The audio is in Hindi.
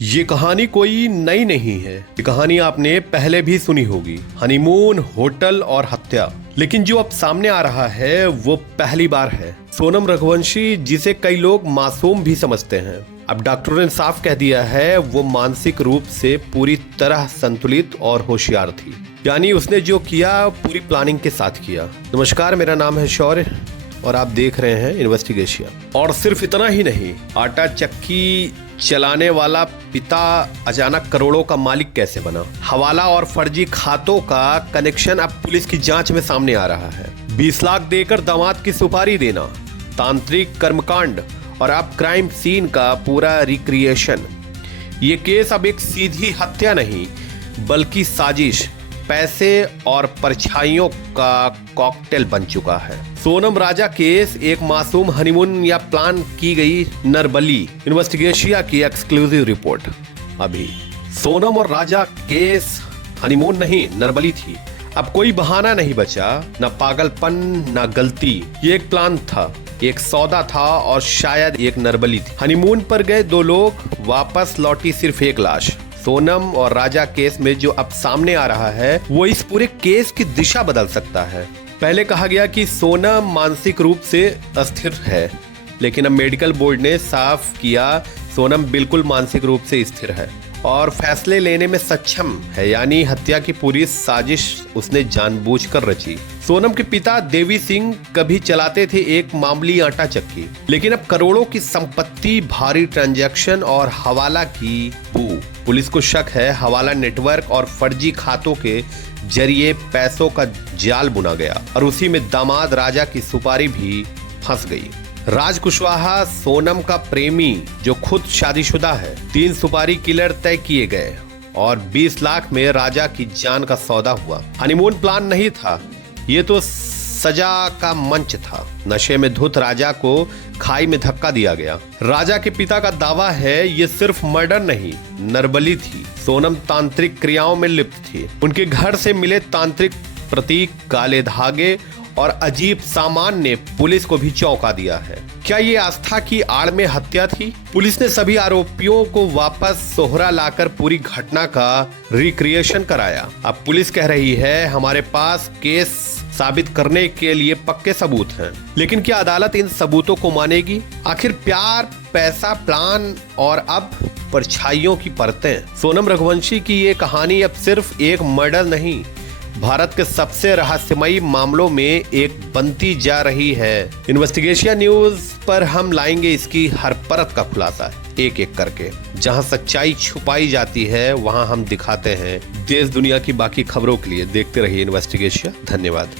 ये कहानी कोई नई नहीं है। ये कहानी आपने पहले भी सुनी होगी, हनीमून, होटल और हत्या। लेकिन जो अब सामने आ रहा है वो पहली बार है। सोनम रघुवंशी, जिसे कई लोग मासूम भी समझते हैं, अब डॉक्टरों ने साफ कह दिया है वो मानसिक रूप से पूरी तरह संतुलित और होशियार थी। यानी उसने जो किया पूरी प्लानिंग के साथ किया। नमस्कार, मेरा नाम है शौर्य और आप देख रहे हैं इन्वेस्टिगेशन। और सिर्फ इतना ही नहीं, आटा चक्की चलाने वाला पिता अचानक करोड़ों का मालिक कैसे बना। हवाला और फर्जी खातों का कनेक्शन अब पुलिस की जांच में सामने आ रहा है। 20 लाख देकर दामाद की सुपारी देना, तांत्रिक कर्मकांड और अब क्राइम सीन का पूरा रिक्रिएशन। ये केस अब एक सीधी हत्या नहीं बल्कि साजिश, पैसे और परछाइयों का कॉकटेल बन चुका है। सोनम राजा केस एक मासूम हनीमून या प्लान की गई नरबली। इन्वेस्टिगेशिया की एक्सक्लूसिव रिपोर्ट। अभी सोनम और राजा केस हनीमून नहीं, नरबली थी। अब कोई बहाना नहीं बचा, न पागलपन न गलती। ये एक प्लान था, एक सौदा था और शायद एक नरबली थी। हनीमून पर गए दो लोग, वापस लौटी सिर्फ एक लाश। सोनम और राजा केस में जो अब सामने आ रहा है वो इस पूरे केस की दिशा बदल सकता है। पहले कहा गया कि सोनम मानसिक रूप से अस्थिर है, लेकिन अब मेडिकल बोर्ड ने साफ किया सोनम बिल्कुल मानसिक रूप से स्थिर है और फैसले लेने में सक्षम है। यानी हत्या की पूरी साजिश उसने जानबूझकर रची। सोनम के पिता देवी सिंह कभी चलाते थे एक मामूली आटा चक्की, लेकिन अब करोड़ों की संपत्ति, भारी ट्रांजैक्शन और हवाला की बू। पुलिस को शक है हवाला नेटवर्क और फर्जी खातों के जरिए पैसों का जाल बुना गया और उसी में दामाद राजा की सुपारी भी फंस गई। राज कुशवाहा, सोनम का प्रेमी जो खुद शादीशुदा है, 3 सुपारी किलर तय किए गए और 20 लाख में राजा की जान का सौदा हुआ। हनीमून प्लान नहीं था, ये तो सजा का मंच था। नशे में धुत राजा को खाई में धक्का दिया गया। राजा के पिता का दावा है ये सिर्फ मर्डर नहीं, नरबली थी। सोनम तांत्रिक क्रियाओं में लिप्त थी। उनके घर से मिले तांत्रिक प्रतीक, काले धागे और अजीब सामान ने पुलिस को भी चौंका दिया है। क्या ये आस्था की आड़ में हत्या थी? पुलिस ने सभी आरोपियों को वापस सोहरा लाकर पूरी घटना का रिक्रिएशन कराया। अब पुलिस कह रही है हमारे पास केस साबित करने के लिए पक्के सबूत हैं। लेकिन क्या अदालत इन सबूतों को मानेगी? आखिर प्यार, पैसा, प्लान और अब परछाइयों की परतें। सोनम रघुवंशी की ये कहानी अब सिर्फ एक मर्डर नहीं, भारत के सबसे रहस्यमयी मामलों में एक बनती जा रही है। इन्वेस्टिगेशन न्यूज पर हम लाएंगे इसकी हर परत का खुलासा, एक एक करके। जहां सच्चाई छुपाई जाती है वहां हम दिखाते हैं। देश दुनिया की बाकी खबरों के लिए देखते रहिए इन्वेस्टिगेशन। धन्यवाद।